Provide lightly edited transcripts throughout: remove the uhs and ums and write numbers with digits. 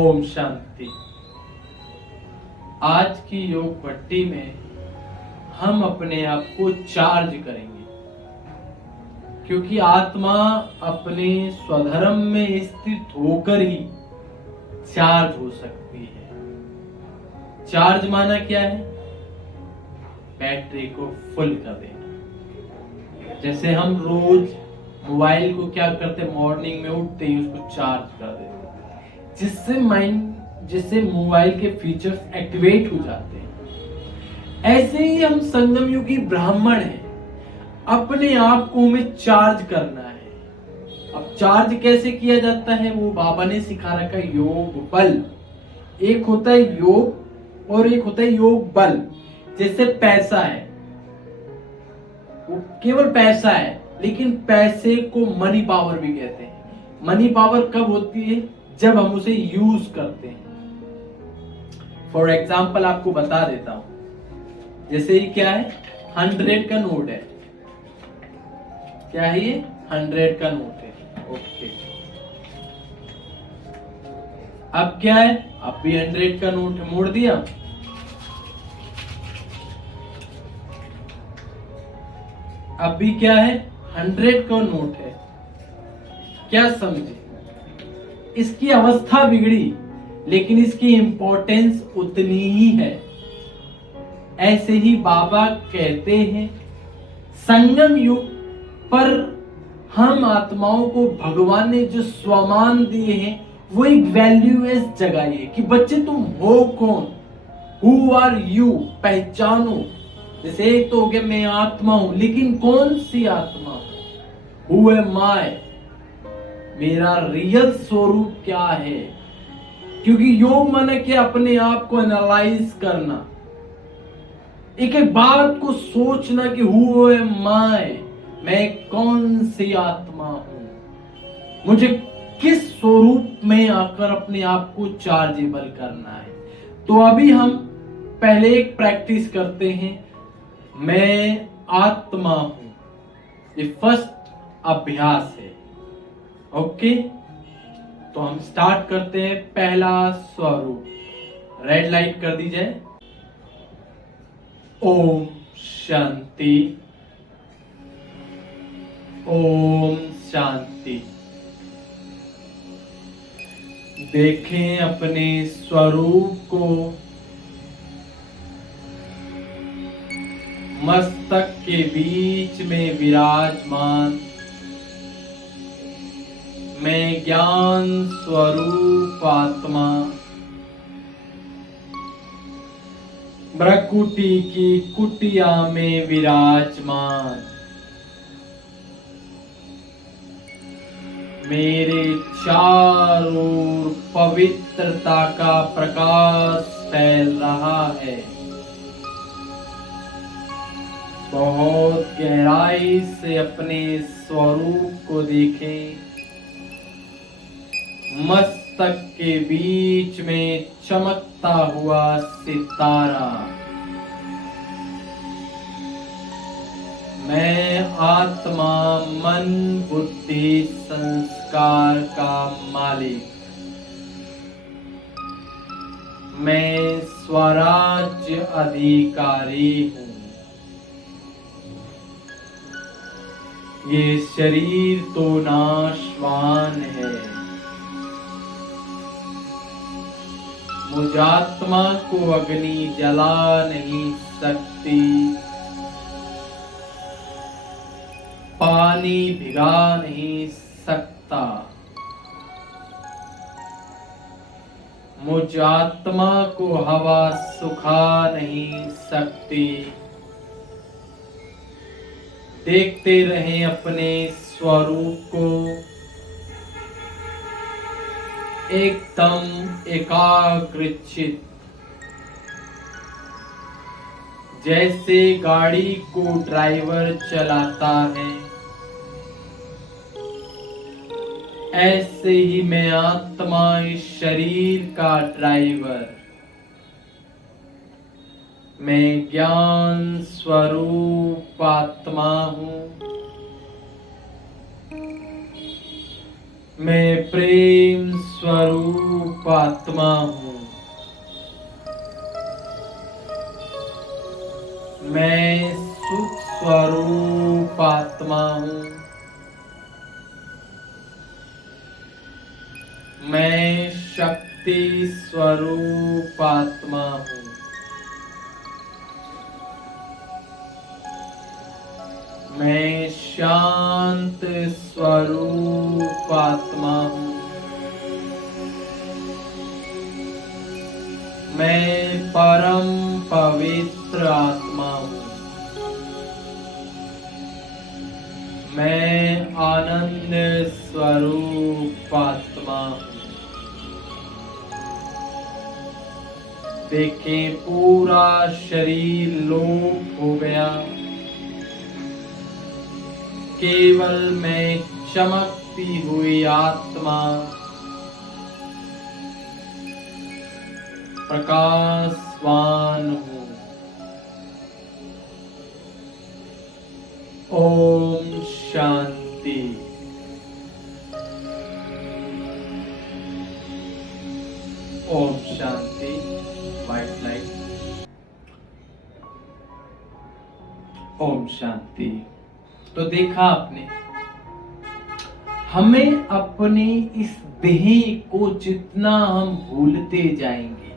ओम शांति। आज की योग भट्टी में हम अपने आप को चार्ज करेंगे, क्योंकि आत्मा अपने स्वधर्म में स्थित होकर ही चार्ज हो सकती है। चार्ज माना क्या है? बैटरी को फुल कर देना। जैसे हम रोज मोबाइल को क्या करते, मॉर्निंग में उठते ही उसको चार्ज कर देते, जिससे मोबाइल के फीचर्स एक्टिवेट हो जाते हैं। ऐसे ही हम संगम युगी ब्राह्मण हैं, अपने आप को हमें चार्ज करना है। अब चार्ज कैसे किया जाता है वो बाबा ने सिखा रखा है, योग बल। एक होता है योग और एक होता है योग बल। जैसे पैसा है, वो केवल पैसा है, लेकिन पैसे को मनी पावर भी कहते हैं। मनी पावर कब होती है? जब हम उसे यूज करते हैं। फॉर एग्जाम्पल आपको बता देता हूं, जैसे ये क्या है, 100 का नोट है। क्या है ये? 100 का नोट है। ओके, अब क्या है? अब भी 100 का नोट है, मोड़ दिया। अब भी क्या है? 100 का नोट है। क्या समझे? इसकी अवस्था बिगड़ी, लेकिन इसकी इंपॉर्टेंस उतनी ही है। ऐसे ही बाबा कहते हैं, संगम युग पर हम आत्माओं को भगवान ने जो स्वमान दिए हैं वो एक वैल्यूएस जगाइए कि बच्चे तुम हो कौन, हु आर यू, पहचानो। जैसे एक तो हो गया मैं आत्मा हूं, लेकिन कौन सी आत्मा हूं? हु एम आई, मेरा रियल स्वरूप क्या है? क्योंकि योग माने कि अपने आप को एनालाइज करना, एक एक बात को सोचना कि हु एम आई, मैं कौन सी आत्मा हूं, मुझे किस स्वरूप में आकर अपने आप को चार्जेबल करना है। तो अभी हम पहले एक प्रैक्टिस करते हैं, मैं आत्मा हूं। ये फर्स्ट अभ्यास है। ओके, तो हम स्टार्ट करते हैं। पहला स्वरूप, रेड लाइट कर दी जाए। ओम शांति, ओम शांति। देखें अपने स्वरूप को, मस्तक के बीच में विराजमान। मैं ज्ञान स्वरूप आत्मा, भ्रकुटी की कुटिया में विराजमान। मेरे चारों ओर पवित्रता का प्रकाश फैल रहा है। बहुत गहराई से अपने स्वरूप को देखें। मस्तक के बीच में चमकता हुआ सितारा। मैं आत्मा, मन, बुद्धि, संस्कार का मालिक। मैं स्वराज्य अधिकारी हूँ। ये शरीर तो नाशवान है, मुझ आत्मा को अग्नि जला नहीं सकती, पानी भिगा नहीं सकता। मुझ आत्मा को हवा सुखा नहीं सकती। देखते रहें अपने स्वरूप को, एकदम एकाग्रचित। जैसे गाड़ी को ड्राइवर चलाता है, ऐसे ही मैं आत्मा, इस शरीर का ड्राइवर। मैं ज्ञान स्वरूप आत्मा हूँ। मैं प्रेम स्वरूप आत्मा हूँ। मैं सुख स्वरूप आत्मा हूँ। मैं शक्ति स्वरूप आत्मा हूँ। मैं शांत स्वरूप आत्मा हूँ। मैं परम पवित्र आत्मा हूँ। मैं आनंद स्वरूप आत्मा हूँ। देखें, पूरा शरीर लोप हो गया, केवल मैं चमकती हुई आत्मा प्रकाशवान हूँ। ओम शांति। ओम शांति। White light. ओम शांति। तो देखा आपने, हमें अपने इस देह को जितना हम भूलते जाएंगे,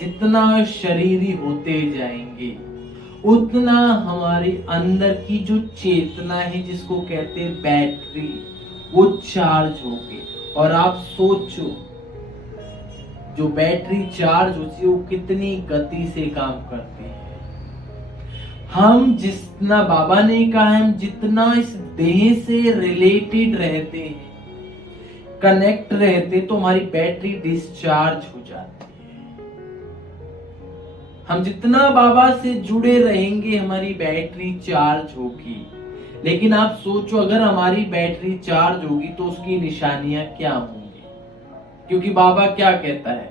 जितना शरीरी होते जाएंगे, उतना हमारे अंदर की जो चेतना है, जिसको कहते हैं बैटरी, वो चार्ज होगी। और आप सोचो, जो बैटरी चार्ज होती है वो कितनी गति से काम करती है। हम जितना, बाबा ने कहा है, हम जितना इस देह से रिलेटेड रहते हैं, कनेक्ट रहते, तो हमारी बैटरी डिस्चार्ज हो जाती है। हम जितना बाबा से जुड़े रहेंगे, हमारी बैटरी चार्ज होगी। लेकिन आप सोचो, अगर हमारी बैटरी चार्ज होगी तो उसकी निशानियां क्या होंगी? क्योंकि बाबा क्या कहता है,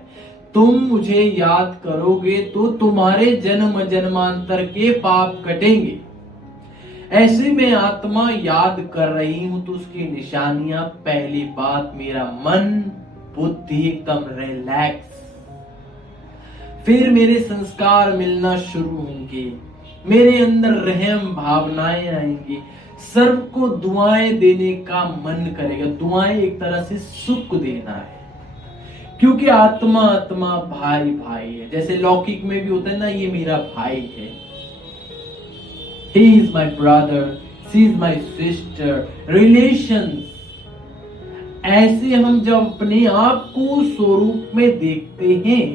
तुम मुझे याद करोगे तो तुम्हारे जन्म जन्मांतर के पाप कटेंगे। ऐसे में आत्मा याद कर रही हूं तो उसकी निशानियां, पहली बात, मेरा मन बुद्धि एकदम रिलैक्स। फिर मेरे संस्कार मिलना शुरू होंगे, मेरे अंदर रहम भावनाएं आएंगी, सर्व को दुआएं देने का मन करेगा। दुआएं एक तरह से सुख देना है, क्योंकि आत्मा आत्मा भाई भाई है। जैसे लौकिक में भी होता है ना, ये मेरा भाई है, he is my brother, she is my sister, relations। ऐसे हम जब अपने आप को स्वरूप में देखते हैं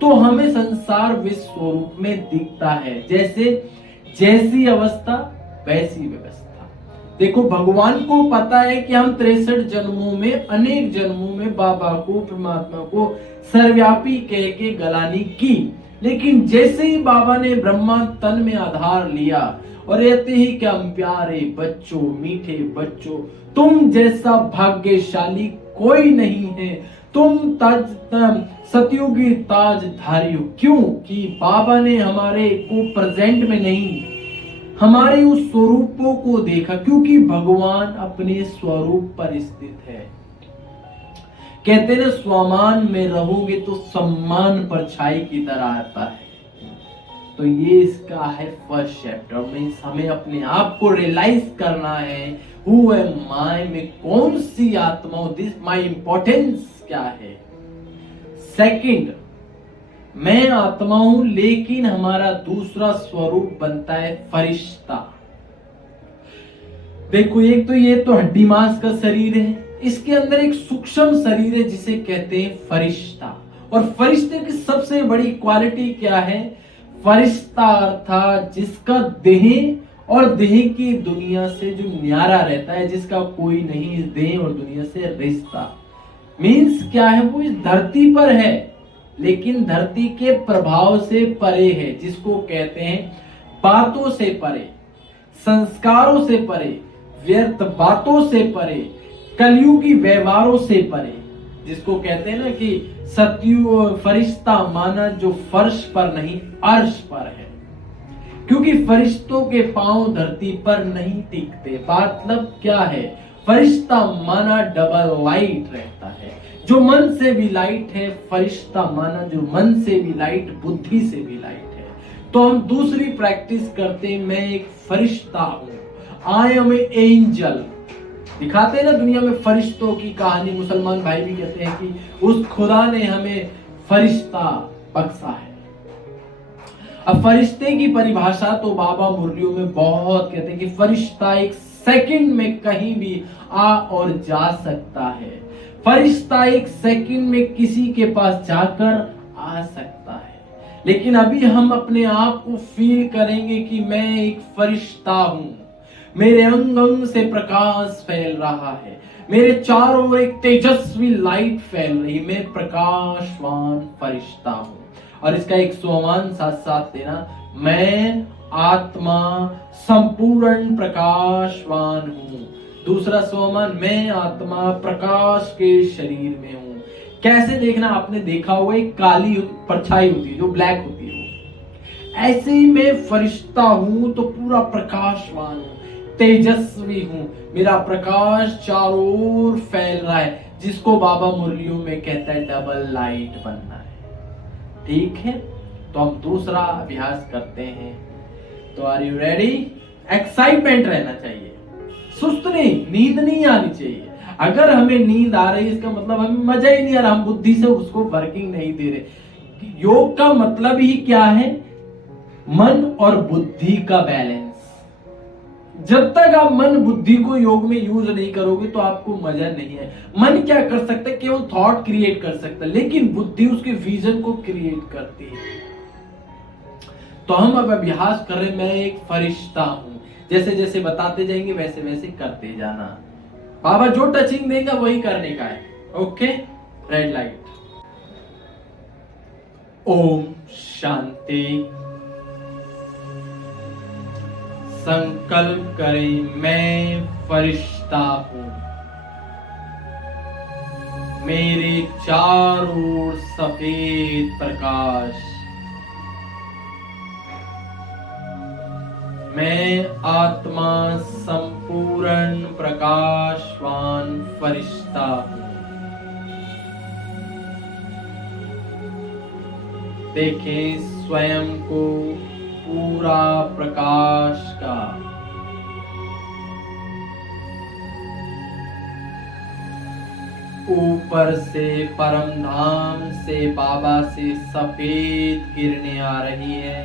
तो हमें संसार विश्व स्वरूप में दिखता है। जैसे जैसी अवस्था वैसी व्यवस्था। देखो, भगवान को पता है कि हम 63 जन्मों में, अनेक जन्मों में बाबा को, परमात्मा को सर्वव्यापी कह के गलानी की। लेकिन जैसे ही बाबा ने ब्रह्मा तन में आधार लिया और रहते ही क्या, प्यारे बच्चों, मीठे बच्चों, तुम जैसा भाग्यशाली कोई नहीं है, तुम सतयुगी ताजधारी हो। क्यों? कि बाबा ने हमारे को प्रेजेंट में नहीं, हमारे उस स्वरूपों को देखा, क्योंकि भगवान अपने स्वरूप पर स्थित है। कहते ना, स्वमान में रहोगे तो सम्मान परछाई की तरह आता है। तो ये इसका है फर्स्ट चैप्टर। मींस हमें अपने आप को रियलाइज करना है, हु एम आई, में कौन सी आत्मा हूं, दिस माई इंपॉर्टेंस क्या है। सेकंड, मैं आत्मा हूं, लेकिन हमारा दूसरा स्वरूप बनता है फरिश्ता। देखो, एक तो ये तो हड्डी मांस का शरीर है, इसके अंदर एक सूक्ष्म शरीर है जिसे कहते हैं फरिश्ता। और फरिश्ते की सबसे बड़ी क्वालिटी क्या है? फरिश्ता अर्थात जिसका देह और देह की दुनिया से जो न्यारा रहता है, जिसका कोई नहीं इस देह और दुनिया से रिश्ता। मीन्स क्या है? वो इस धरती पर है लेकिन धरती के प्रभाव से परे है, जिसको कहते हैं बातों से परे, संस्कारों से परे, व्यर्थ बातों से परे, कलयुगी व्यवहारों से परे, जिसको कहते हैं ना कि सत्यु फरिश्ता माना जो फर्श पर नहीं अर्श पर है, क्योंकि फरिश्तों के पांव धरती पर नहीं टिकते। मतलब क्या है? फरिश्ता माना डबल लाइट रहता है, जो मन से भी लाइट है। फरिश्ता माना जो मन से भी लाइट, बुद्धि से भी लाइट है। तो हम दूसरी प्रैक्टिस करते हैं, मैं एक फरिश्ता हूं, आई एम ए एंजल। दिखाते हैं ना दुनिया में फरिश्तों की कहानी, मुसलमान भाई भी कहते हैं कि उस खुदा ने हमें फरिश्ता बख्शा है। अब फरिश्ते की परिभाषा तो बाबा मुरलियों में बहुत कहते हैं कि फरिश्ता एक सेकंड में कहीं भी आ और जा सकता है। फरिश्ता एक सेकंड में किसी के पास जाकर आ सकता है। लेकिन अभी हम अपने आप को फील करेंगे कि मैं एक फरिश्ता हूं, मेरे अंग अंग से प्रकाश फैल रहा है, मेरे चारों ओर एक तेजस्वी लाइट फैल रही, मैं प्रकाशवान फरिश्ता हूं। और इसका एक सोमान साथ साथ देना, मैं आत्मा संपूर्ण प्रकाशवान हूं। दूसरा सोमान, मैं आत्मा प्रकाश के शरीर में हूं। कैसे देखना, आपने देखा होगा एक काली परछाई होती है जो ब्लैक होती है, वो ऐसे ही मैं फरिश्ता हूं तो पूरा प्रकाशवान हूं, तेजस्वी हूं, मेरा प्रकाश चारों ओर फैल रहा है, जिसको बाबा मुरलियों में कहता है डबल लाइट बनना है। ठीक है, तो हम दूसरा अभ्यास करते हैं। तो आर यू रेडी? एक्साइटमेंट रहना चाहिए, सुस्त नहीं, नींद नहीं आनी चाहिए। अगर हमें नींद आ रही है इसका मतलब हमें मजा ही नहीं आ रहा, हम बुद्धि से उसको वर्किंग नहीं दे रहे। योग का मतलब ही क्या है? मन और बुद्धि का बैलेंस। जब तक आप मन बुद्धि को योग में यूज नहीं करोगे तो आपको मजा नहीं है। मन क्या कर सकता है? केवल थॉट क्रिएट कर सकता है, लेकिन बुद्धि उसके विजन को क्रिएट करती है। तो हम अब अभ्यास कर रहे, मैं एक फरिश्ता हूं। जैसे जैसे बताते जाएंगे वैसे वैसे करते जाना। बाबा जो टचिंग देगा वही करने का है। Okay, red light. ओम शांति। संकल्प करें, मैं फरिश्ता हूं, मेरे चारों ओर सफेद प्रकाश, मैं आत्मा संपूर्ण प्रकाशवान फरिश्ता हूं। देखें स्वयं को पूरा प्रकाश का। ऊपर से परम धाम से बाबा से सफेद किरणें आ रही है।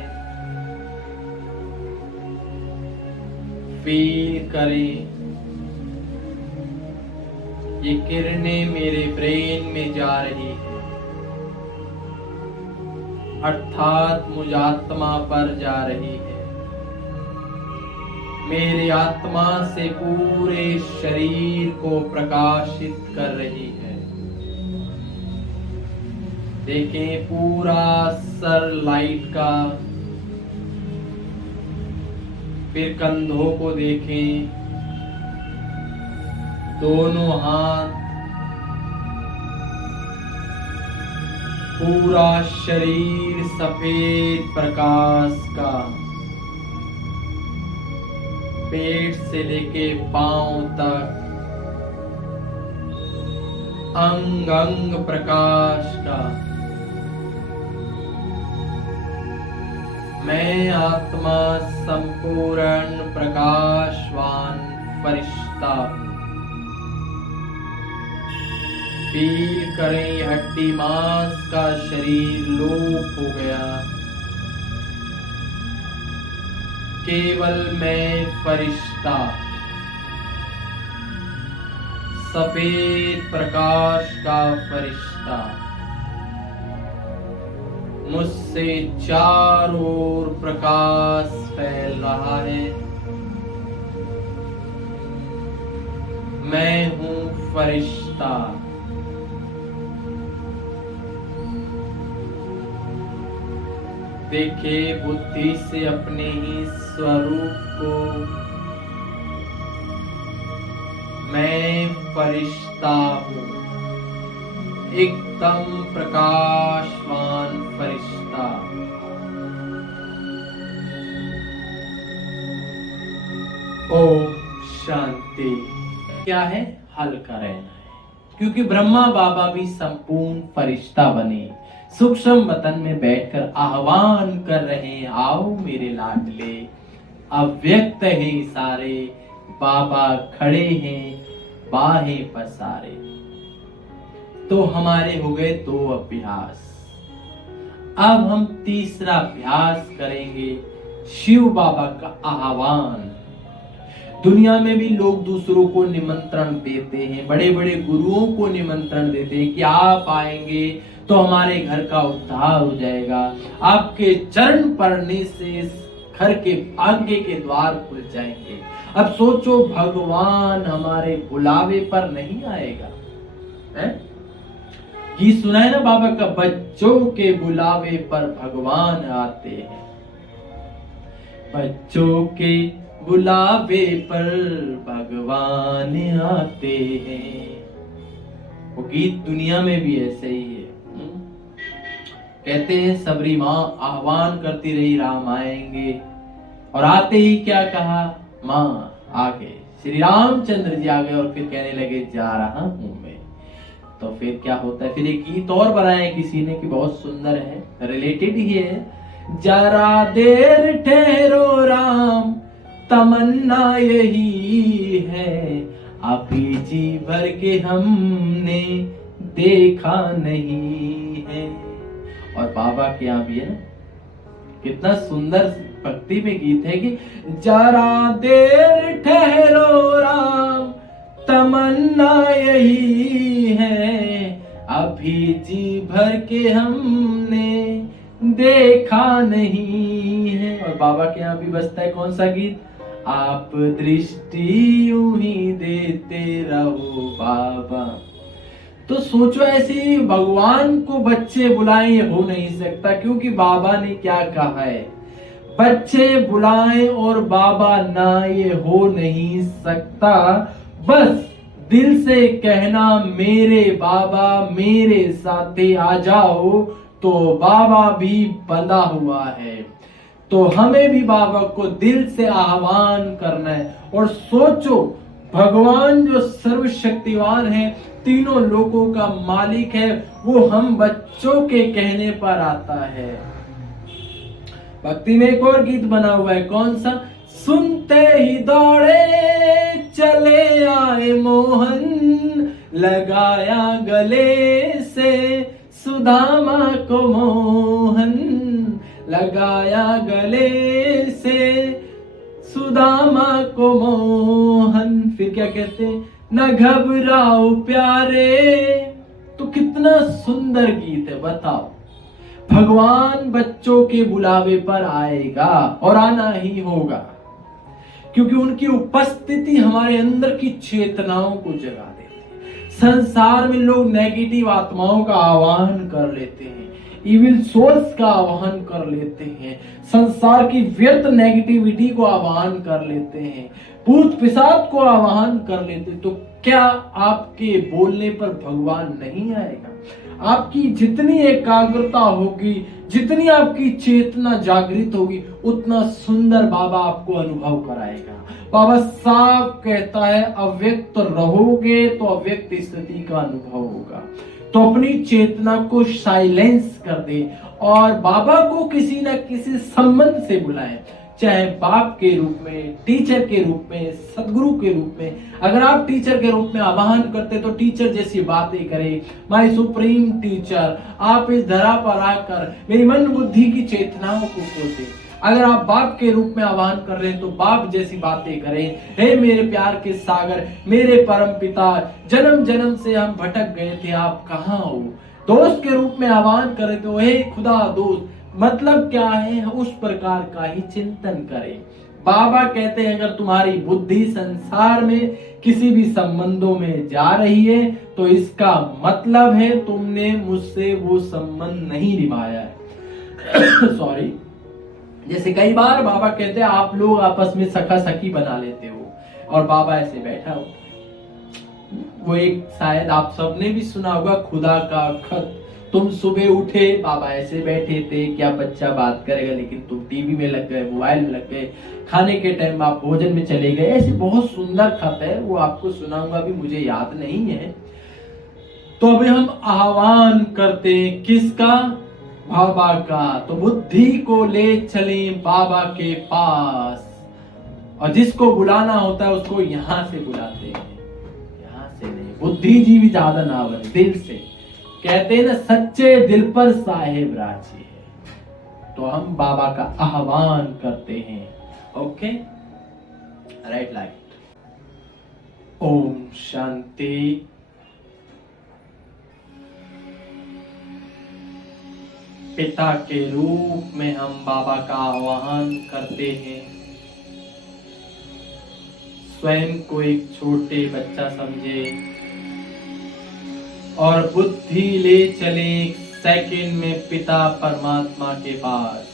फील करें, ये किरणें मेरे ब्रेन में जा रही है, अर्थात मुझ आत्मा पर जा रही है। मेरी आत्मा से पूरे शरीर को प्रकाशित कर रही है। देखें पूरा सर लाइट का। फिर कंधों को देखें, दोनों हाथ, पूरा शरीर सफेद प्रकाश का, पेट से लेके पांव तक अंग अंग प्रकाश का। मैं आत्मा संपूर्ण प्रकाशवान फरिश्ता हूं। फील करें हड्डी मांस का शरीर लोप हो गया, केवल मैं फरिश्ता, सफेद प्रकाश का फरिश्ता। मुझसे चारों ओर प्रकाश फैल रहा है। मैं हूं फरिश्ता। देखे बुद्धि से अपने ही स्वरूप को, मैं फरिश्ता हूं, एकदम प्रकाशवान फरिश्ता। ओम शांति। क्या है, हल्का रहना है। क्योंकि ब्रह्मा बाबा भी संपूर्ण फरिश्ता बने, सूक्ष्म वतन में बैठकर आह्वान कर रहे हैं, आओ मेरे लाडले। अव्यक्त है इशारे, बाबा खड़े हैं बाहें पसारे। तो हमारे हो गए 2 अभ्यास। अब हम तीसरा अभ्यास करेंगे, शिव बाबा का आह्वान। दुनिया में भी लोग दूसरों को निमंत्रण देते हैं, बड़े बड़े गुरुओं को निमंत्रण देते हैं कि आप आएंगे तो हमारे घर का उद्धार हो जाएगा, आपके चरण पड़ने से इस घर के भाग्य के द्वार खुल जाएंगे। अब सोचो, भगवान हमारे बुलावे पर नहीं आएगा, है? गीत सुना है ना बाबा का, बच्चों के बुलावे पर भगवान आते हैं। बच्चों के बुलावे पर भगवान आते हैं। वो गीत दुनिया में भी ऐसे ही है। कहते हैं सबरी माँ आह्वान करती रही, राम आएंगे, और आते ही क्या कहा, माँ आ गए। श्री रामचंद्र जी आ गए और फिर कहने लगे, जा रहा हूं मैं। तो फिर क्या होता है, फिर एक गीत और बनाया किसी ने कि बहुत सुंदर है, रिलेटेड ही है। जरा देर ठहरो राम, तमन्ना यही है, अभी जी भर के हमने देखा नहीं है। और बाबा के यहाँ भी है ना, कितना सुंदर भक्ति में गीत है कि जरा देर ठहरो राम, तमन्ना यही है, अभी जी भर के हमने देखा नहीं है। और बाबा के यहाँ भी बजता है कौन सा गीत, आप दृष्टि यूं ही देते रहो बाबा। तो सोचो, ऐसे भगवान को बच्चे बुलाएं, ये हो नहीं सकता, क्योंकि बाबा ने क्या कहा है, बच्चे बुलाएं और बाबा ना, ये हो नहीं सकता। बस दिल से कहना, मेरे बाबा मेरे साथे आ जाओ, तो बाबा भी बंधा हुआ है। तो हमें भी बाबा को दिल से आह्वान करना है। और सोचो, भगवान जो सर्वशक्तिवान है, तीनों लोकों का मालिक है, वो हम बच्चों के कहने पर आता है। भक्ति में एक और गीत बना हुआ है, कौन सा, सुनते ही दौड़े चले आए मोहन, लगाया गले से सुदामा को मोहन, लगाया गले से सुदामा को मोहन। फिर क्या कहते हैं, न घबराओ प्यारे। तो कितना सुंदर गीत है, बताओ। भगवान बच्चों के बुलावे पर आएगा और आना ही होगा, क्योंकि उनकी उपस्थिति हमारे अंदर की चेतनाओं को जगा देती है। संसार में लोग नेगेटिव आत्माओं का आह्वान कर लेते हैं, इविल सोल्स का आह्वान कर लेते हैं, संसार की व्यर्थ नेगेटिविटी को आह्वान कर लेते हैं, भूत पिशाच को आह्वान कर लेते हैं। तो क्या आपके बोलने पर भगवान नहीं आएगा? आपकी जितनी एकाग्रता होगी, जितनी आपकी चेतना जागृत होगी, उतना सुंदर बाबा आपको अनुभव कराएगा। बाबा साफ कहता है, अव्यक्त रहोगे तो अव्यक्त स्थिति का अनुभव होगा। तो अपनी चेतना को साइलेंस कर दे और बाबा को किसी न किसी संबंध से बुलाएं, चाहे बाप के रूप में, टीचर के रूप में, सदगुरु के रूप में। अगर आप टीचर के रूप में आह्वान करते तो टीचर जैसी बातें करें, माय सुप्रीम टीचर, आप इस धरा पर आकर मेरी मन बुद्धि की चेतनाओं को खोलें। अगर आप बाप के रूप में आह्वान कर रहे हैं तो बाप जैसी बातें करें, हे मेरे प्यार के सागर, मेरे परम पिता, जन्म जन्म से हम भटक गए थे, आप कहाँ हो। दोस्त के रूप में आह्वान करे तो हे खुदा दोस्त, मतलब क्या है, उस प्रकार का ही चिंतन करें। बाबा कहते हैं, अगर तुम्हारी बुद्धि संसार में किसी भी संबंधों में जा रही है तो इसका मतलब है तुमने मुझसे वो संबंध नहीं निभाया है। सॉरी। जैसे कई बार बाबा कहते हैं, आप लोग आपस में सखा सखी बना लेते हो और बाबा ऐसे बैठा हो। वो एक शायद आप सबने भी सुना होगा, खुदा का खत, तुम सुबह उठे, बाबा ऐसे बैठे थे, क्या बच्चा बात करेगा, लेकिन तुम टीवी में लग गए, मोबाइल में लग गए, खाने के टाइम आप भोजन में चले गए। ऐसी बहुत सुंदर खत है, वो आपको सुनाऊंगा, भी मुझे याद नहीं है। तो अभी हम आह्वान करते हैं किसका? बाबा का। तो बुद्धि को ले चले बाबा के पास, और जिसको बुलाना होता है उसको यहां से बुलाते हैं, यहां से नहीं। बुद्धिजीवी ज्यादा ना बने, दिल से। कहते हैं ना, सच्चे दिल पर साहेब राजी है। तो हम बाबा का आह्वान करते हैं। Okay, right light. ओम शांति। पिता के रूप में हम बाबा का आह्वान करते हैं। स्वयं को एक छोटे बच्चा समझे और बुद्धि ले चले एक सेकंड में पिता परमात्मा के पास,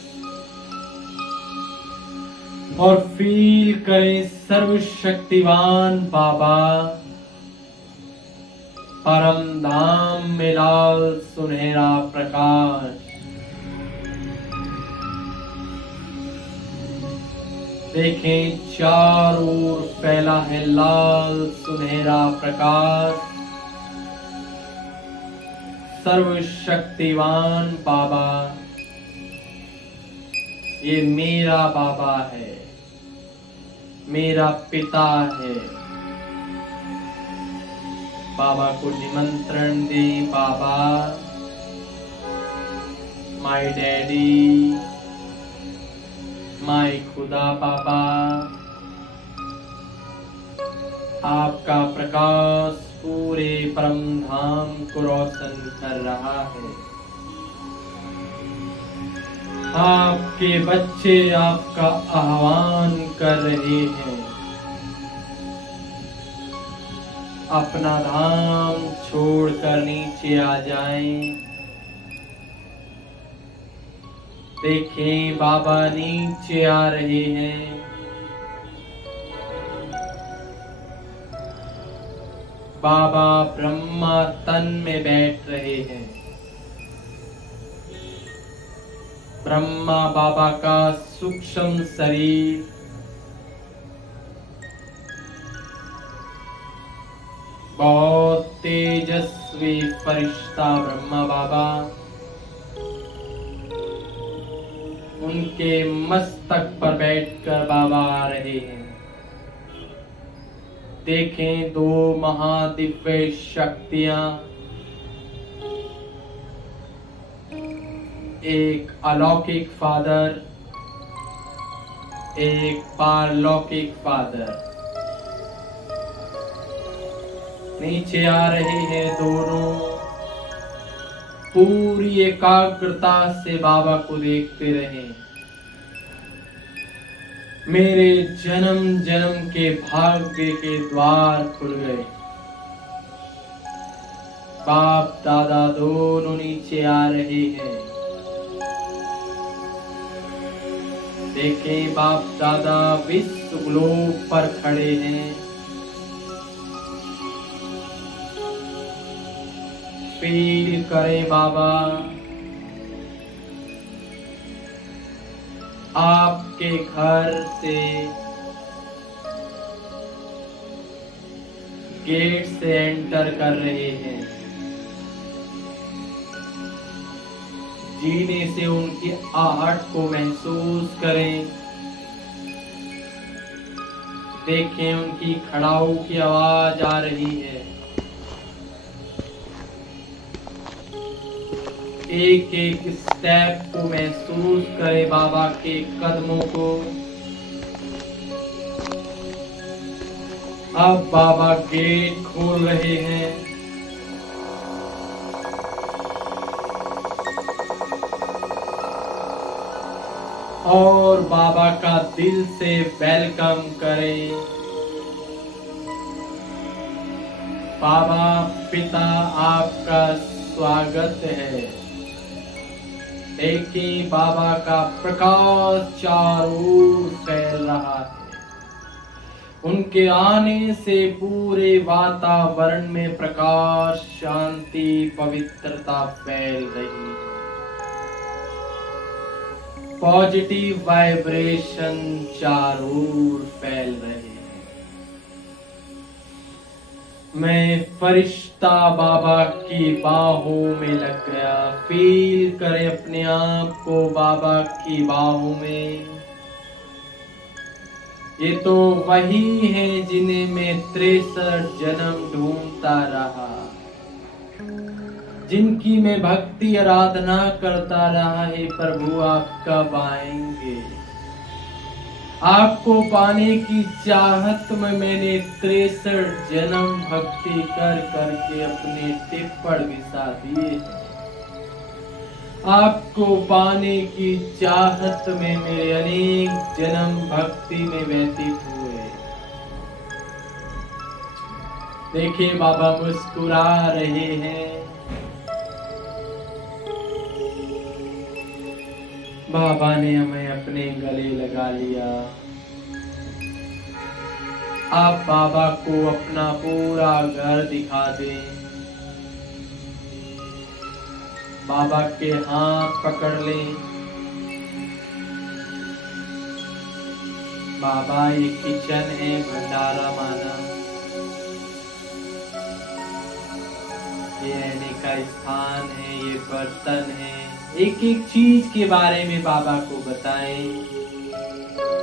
और फील करें सर्वशक्तिवान बाबा परम धाम में लाल सुनहरा प्रकाश। देखें चारों ओर फैला है लाल सुनहरा प्रकाश। सर्वशक्तिवान बाबा, ये मेरा बाबा है, मेरा पिता है। बाबा को निमंत्रण दे, बाबा माय डैडी, माय खुदा बाबा, आपका प्रकाश पूरे परम धाम को रोशन कर रहा है। आपके बच्चे आपका आह्वान कर रहे हैं। अपना धाम छोड़कर नीचे आ जाएं। देखें बाबा नीचे आ रहे हैं। बाबा ब्रह्मा तन में बैठ रहे हैं। ब्रह्मा बाबा का सूक्ष्म शरीर, बहुत तेजस्वी फरिश्ता ब्रह्मा बाबा, उनके मस्तक पर बैठकर बाबा आ रहे हैं। देखें दो महादिव्य शक्तियां, एक अलौकिक फादर, एक पारलौकिक फादर, नीचे आ रहे हैं दोनों। पूरी एकाग्रता से बाबा को देखते रहें। मेरे जन्म जन्म के भाग्य के द्वार खुल गए। बाप दादा दोनों नीचे आ रहे हैं। देखें बाप दादा विश्व ग्लोब पर खड़े हैं। फील करें बाबा, आपके घर से, गेट से एंटर कर रहे हैं। जीने से उनकी आहट को महसूस करें। देखें उनकी खड़ाऊ की आवाज आ रही है। एक एक स्टेप को महसूस करें, बाबा के कदमों को। अब बाबा गेट खोल रहे हैं। और बाबा का दिल से वेलकम करें। बाबा पिता आपका स्वागत है। देखिए बाबा का प्रकाश चारों ओर फैल रहा है। उनके आने से पूरे वातावरण में प्रकाश, शांति, पवित्रता फैल रही है। पॉजिटिव वाइब्रेशन चारों ओर फैल रहे हैं। मैं फरिश्ता बाबा की बाहों में लग गया। फील करें अपने आप को बाबा की बाहों में। ये तो वही है जिन्हें मैं 63 जन्म ढूंढता रहा, जिनकी मैं भक्ति आराधना करता रहा। है प्रभु, आप कब आएंगे? आपको पाने की चाहत में मैंने 63 जन्म भक्ति कर करके अपने टिप्पण बिछा दिए। आपको पाने की चाहत में मेरे अनेक जन्म भक्ति में व्यतीत हुए। देखिए बाबा मुस्कुरा रहे हैं। बाबा ने हमें अपने गले लगा लिया। आप बाबा को अपना पूरा घर दिखा दें। बाबा के हाथ पकड़ लें। बाबा ये किचन है, भंडारा माना। ये रहने का स्थान है, ये बर्तन है। एक एक चीज के बारे में बाबा को बताएं।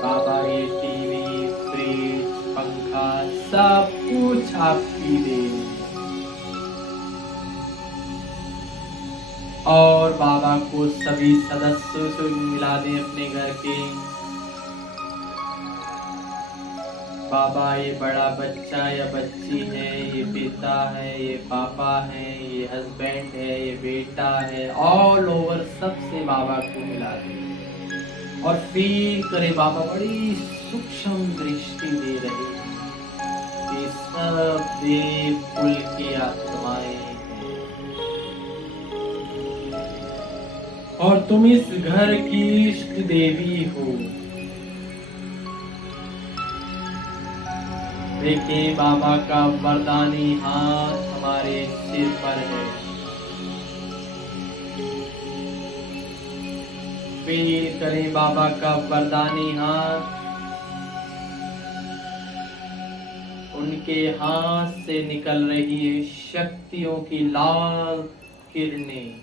बाबा ये टीवी, फ्रिज, पंखा सब कुछ आपकी देन है। और बाबा को सभी सदस्यों से मिला दें अपने घर के। बाबा ये बड़ा बच्चा या बच्ची है, ये पिता है, ये पापा है, ये हस्बैंड है, ये बेटा है। ऑल ओवर सबसे बाबा को मिला दें और फील करे बाबा बड़ी सूक्ष्म दृष्टि दे रहे हैं। ये सब देव कुल की आत्माएं हैं और तुम इस घर की इष्ट देवी हो। देखिए बाबा का वरदानी हाथ हमारे सिर पर है। फील करें बाबा का वरदानी हाथ। उनके हाथ से निकल रही है शक्तियों की लाल किरणें,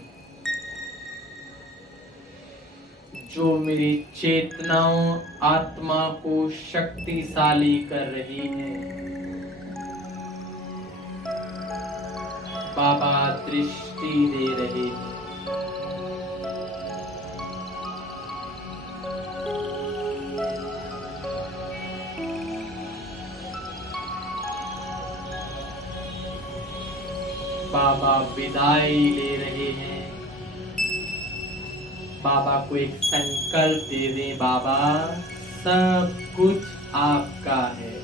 जो मेरी चेतनाओं, आत्मा को शक्तिशाली कर रही है। बाबा दृष्टि दे रहे हैं। बाबा विदाई ले रहे हैं। बाबा को एक संकल्प दे दें, बाबा सब कुछ आपका है।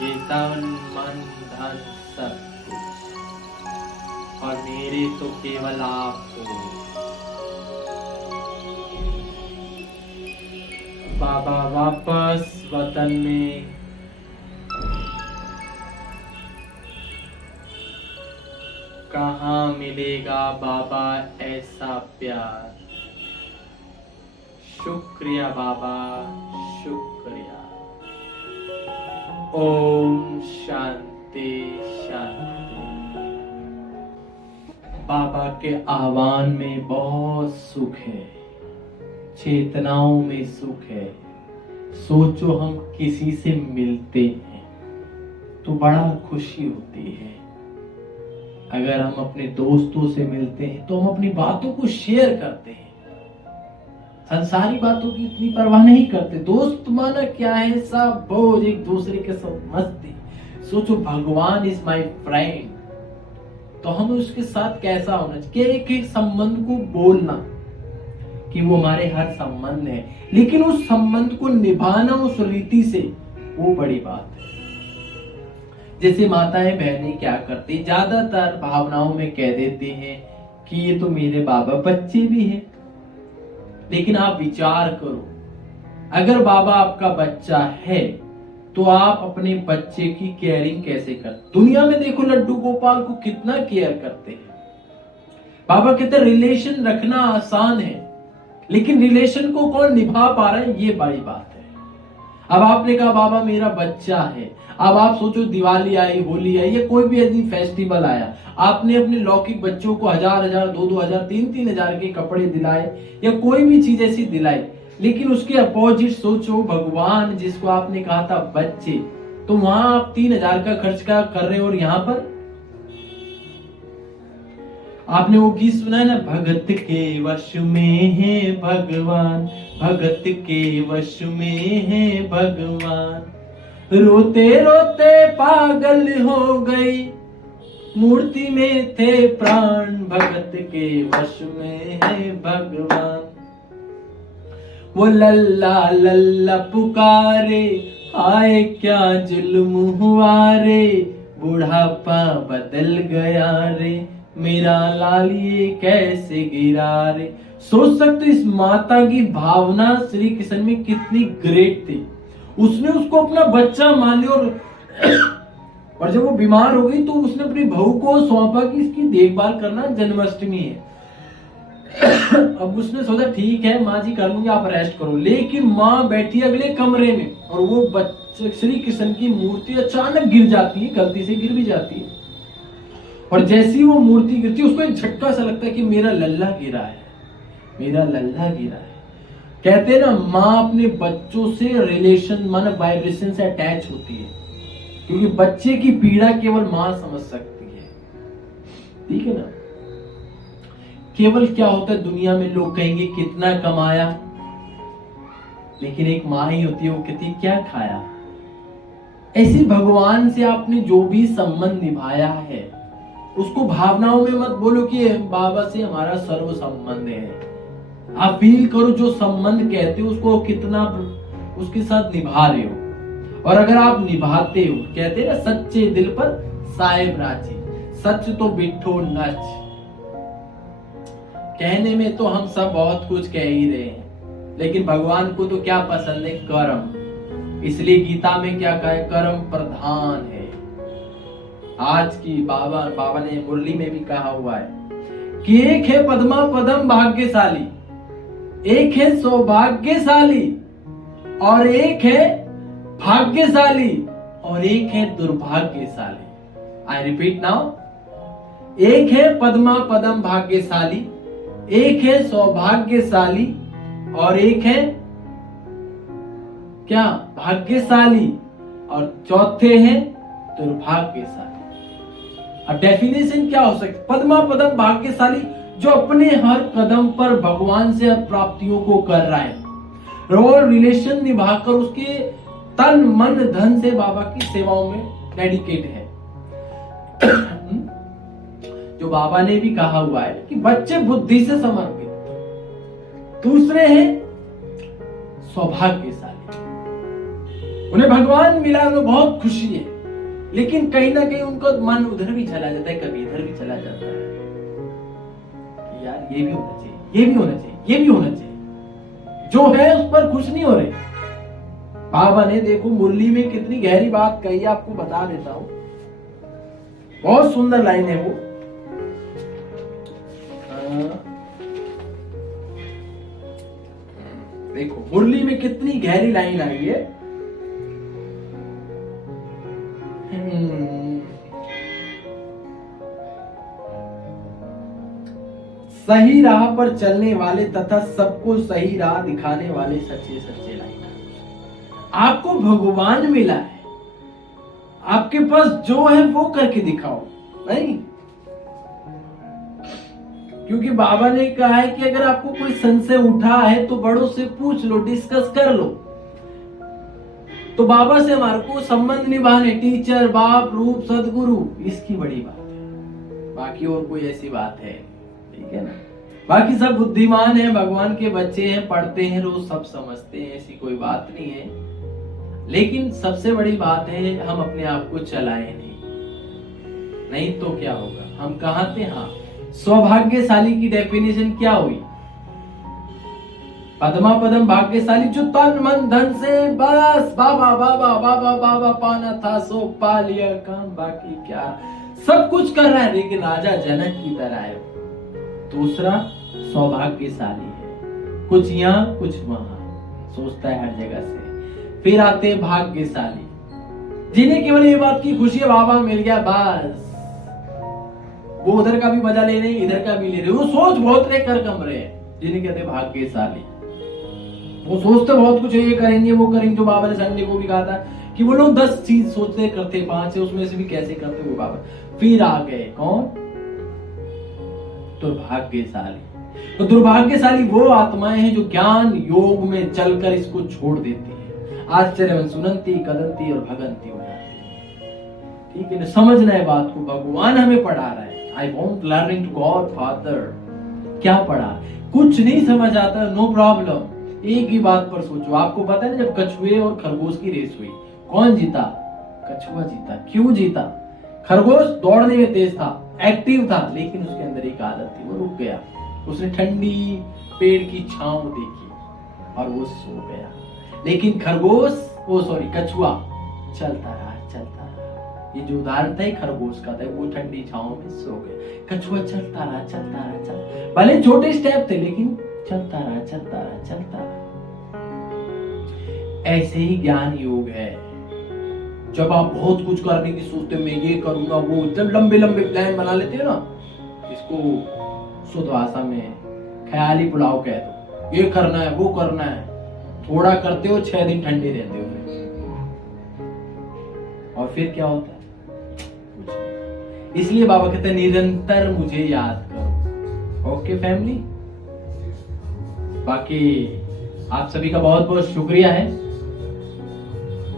ये तन मन धन सब कुछ, और मेरे तो केवल आप हो। बाबा वापस वतन में कहाँ मिलेगा बाबा ऐसा प्यार। शुक्रिया बाबा, शुक्रिया। ओम शांति शांति। बाबा के आह्वान में बहुत सुख है, चेतनाओं में सुख है। सोचो हम किसी से मिलते हैं तो बड़ा खुशी होती है। अगर हम अपने दोस्तों से मिलते हैं तो हम अपनी बातों को शेयर करते हैं। संसारी बातों की इतनी परवाह नहीं करते। दोस्त माना क्या है, सब बोझ एक दूसरे के साथ मस्ती। सोचो भगवान इज माय फ्रेंड, तो हम उसके साथ कैसा होना चाहिए। एक एक संबंध को बोलना कि वो हमारे हर संबंध है, लेकिन उस संबंध को निभाना उस रीति से, वो बड़ी बात है। जैसे माताएं बहनें क्या करती, ज्यादातर भावनाओं में कह देते हैं कि ये तो मेरे बाबा, बच्चे भी हैं। लेकिन आप विचार करो, अगर बाबा आपका बच्चा है तो आप अपने बच्चे की केयरिंग कैसे करते? दुनिया में देखो लड्डू गोपाल को कितना केयर करते हैं। बाबा कहते हैं रिलेशन रखना आसान है, लेकिन रिलेशन को कौन निभा पा रहा है, ये बड़ी बात है। अब आपने कहा बाबा मेरा बच्चा है, अब आप सोचो दिवाली आई, होली आई, या कोई भी ऐसी फेस्टिवल आया, आपने अपने लौकिक बच्चों को 1000-1000, 2000, 3000 के कपड़े दिलाए या कोई भी चीज ऐसी दिलाई, लेकिन उसके अपोजिट सोचो भगवान जिसको आपने कहा था बच्चे, तो वहां आप 3000 का खर्च का कर रहे हो, और यहां पर आपने वो गीत सुना है ना, भगत के वश में है भगवान, भगत के वश में है भगवान, रोते रोते पागल हो गई, मूर्ति में थे प्राण, भगत के वश में है भगवान। वो लल्ला लल्ला पुकारे, आए क्या जुल्म हुआ रे, बुढ़ापा बदल गया रे, मेरा लालिए कैसे गिरा रे। सोच सकते इस माता की भावना श्री कृष्ण में कितनी ग्रेट थी। उसने उसको अपना बच्चा मान लिया, और जब वो बीमार हो गई तो उसने अपनी बहू को सौंपा कि इसकी देखभाल करना, जन्माष्टमी है। अब उसने सोचा ठीक है माँ जी कर लूंगी, आप रेस्ट करो। लेकिन माँ बैठी अगले कमरे में, और वो बच्चे श्री कृष्ण की मूर्ति अचानक गिर जाती है, गलती से गिर भी जाती है, और जैसी वो मूर्ति गिरती है उसको एक झटका सा लगता है कि मेरा लल्ला गिरा है, मेरा लल्ला गिरा है। कहते हैं ना माँ अपने बच्चों से रिलेशन माना वाइब्रेशन से अटैच होती है, क्योंकि बच्चे की पीड़ा केवल माँ समझ सकती है, ठीक है ना। केवल क्या होता है दुनिया में, लोग कहेंगे कितना कमाया, लेकिन एक माँ ही होती है वो कहती क्या खाया। ऐसी भगवान से आपने जो भी संबंध निभाया है उसको भावनाओं में मत बोलो कि बाबा से हमारा सर्व संबंध है। आप फील करो जो संबंध कहते हो उसको कितना उसके साथ निभा रहे हो, और अगर आप निभाते हो, कहते हैं ना सच्चे दिल पर साहेब राजी, सच तो बिठो नच। कहने में तो हम सब बहुत कुछ कह ही रहे हैं, लेकिन भगवान को तो क्या पसंद है, कर्म। इसलिए गीता में क्या कहा है, कर्म प्रधान है। आज की बाबा ने मुरली में भी कहा हुआ है कि एक है पद्मा पदम भाग्यशाली, एक है सौभाग्यशाली, और एक है भाग्यशाली, और एक है दुर्भाग्यशाली। आई रिपीट नाउ, एक है पद्मा पदम भाग्यशाली, एक है सौभाग्यशाली, और एक है क्या, भाग्यशाली, और चौथे हैं दुर्भाग्यशाली। अब डेफिनेशन क्या हो सकती, पद्मा पदम भाग्यशाली जो अपने हर कदम पर भगवान से प्राप्तियों को कर रहा है, और रिलेशन निभाकर उसके तन मन धन से बाबा की सेवाओं में डेडिकेट है। जो बाबा ने भी कहा हुआ है कि बच्चे बुद्धि से समर्पित। दूसरे हैं सौभाग्यशाली, उन्हें भगवान मिला, उन्हें बहुत खुशी है, लेकिन कहीं ना कहीं उनको मन उधर भी चला जाता है, कभी इधर भी चला जाता है कि यार ये भी होना चाहिए, ये भी होना चाहिए, ये भी होना चाहिए। जो है उस पर खुश नहीं हो रहे। बाबा ने देखो मुरली में कितनी गहरी बात कही, आपको बता देता हूं, बहुत सुंदर लाइन है वो। देखो मुरली में कितनी गहरी लाइन आई है। सही राह पर चलने वाले तथा सबको सही राह दिखाने वाले सच्चे सच्चे लाइन। आपको भगवान मिला है, आपके पास जो है वो करके दिखाओ, नहीं, क्योंकि बाबा ने कहा है कि अगर आपको कोई संशय उठा है तो बड़ों से पूछ लो, डिस्कस कर लो। तो बाबा से हमारे को संबंध निभाने, टीचर, बाप, रूप, सदगुरु, इसकी बड़ी बात है, बाकी और कोई ऐसी बात है, ठीक है ना। बाकी सब बुद्धिमान है, भगवान के बच्चे हैं, पढ़ते हैं, रोज सब समझते हैं, ऐसी कोई बात नहीं है। लेकिन सबसे बड़ी बात है हम अपने आप को चलाएं नहीं तो क्या होगा, हम कहां थे। हाँ, सौभाग्यशाली की डेफिनेशन क्या हुई, पद्मा पदम भाग्यशाली जो तन मन धन से बस बाबा बाबा बाबा बाबा पाना था सो पा लिया काम, बाकी क्या सब कुछ कर रहा है लेकिन राजा जनक की तरह है। दूसरा सौभाग्यशाली है, कुछ यहाँ कुछ वहां, सोचता है हर जगह से। फिर आते हैं भाग्यशाली, जिन्हें केवल ये बात की खुशी है बाबा मिल गया बस, वो उधर का भी मजा ले रहे इधर का भी ले रहे, वो सोच बहुत रहे कर कम रहे हैं, जिन्हें कहते हैं भाग्यशाली। वो सोचते बहुत कुछ है, ये करेंगे वो करेंगे, जो बाबा ने संडे को भी कहा था कि वो लोग 10 चीज सोचते करते 5 है उसमें से भी कैसे करते वो बाबा। फिर आ गए कौन? दुर्भाग्यशाली। तो दुर्भाग्यशाली वो आत्माएं हैं जो ज्ञान योग में चलकर इसको छोड़ देती है, आश्चर्य सुनंती कदंती और भगंती हो जाती है। ठीक है ना, समझना है बात को, भगवान हमें पढ़ा रहा है। I want learning to godfather, क्या पढ़ा? कुछ नहीं समझ आता, नो प्रॉब्लम, एक ही बात पर सोचो। आपको पता है ना, जब कछुए और खरगोश की रेस हुई, कौन जीता? कछुआ जीता। क्यों जीता? खरगोश दौड़ने में तेज था, एक्टिव था, लेकिन उसके अंदर एक आदत थी, वो रुक गया। उसने ठंडी पेड़ की छांव देखी और वो सो गया। लेकिन खरगोश, वो सॉरी कछुआ चलता रहा चलता रहा। ये जो उदाहरण था खरगोश का था, वो ठंडी छांव में सो गया। कछुआ चलता रहा चलता रहा चलता, भले छोटे स्टेप थे लेकिन चलता रहा चलता रहा चलता रहा। ऐसे ही ज्ञान योग है। जब आप बहुत कुछ करने की सोचते मैं ये करूंगा वो, जब लंबे लंबे प्लान बना लेते हो ना, इसको शुद्ध भाषा में ख्याली पुलाव कह दो। ये करना है वो करना है, थोड़ा करते हो 6 दिन ठंडे रहते हो, और फिर क्या होता है? इसलिए बाबा कहते हैं निरंतर मुझे याद करो। ओके फैमिली, बाकी आप सभी का बहुत बहुत शुक्रिया है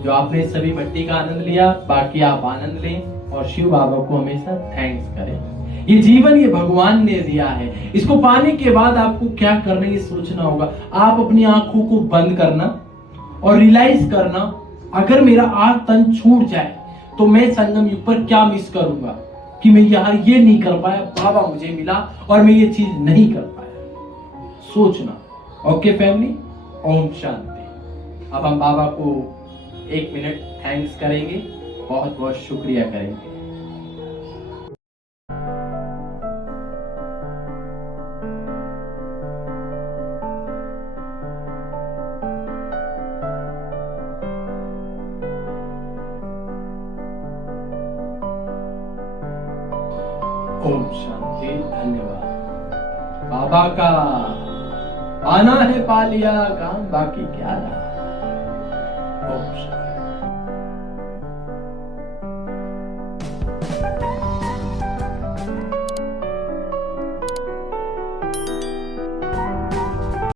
जो आपने सभी भट्टी का आनंद लिया। बाकी आप आनंद लें और शिव बाबा को हमेशा थैंक्स करें। ये जीवन ये भगवान ने दिया है, इसको पाने के बाद आपको क्या करना है ये सोचना होगा। आप अपनी आंखों को बंद करना और रियलाइज करना, अगर मेरा आंख तन छूट जाए तो मैं संगम युग पर क्या मिस करूंगा कि मैं यार ये नहीं कर पाया, बाबा मुझे मिला और मैं ये चीज नहीं कर पाया। सोचना। Okay family, Om Shanti. अब हम बाबा को 1 मिनट थैंक्स करेंगे, बहुत बहुत शुक्रिया करेंगे। ओम शांति। धन्यवाद। बाबा का आना है पा लिया काम, बाकी क्या रहा। ओम शांति।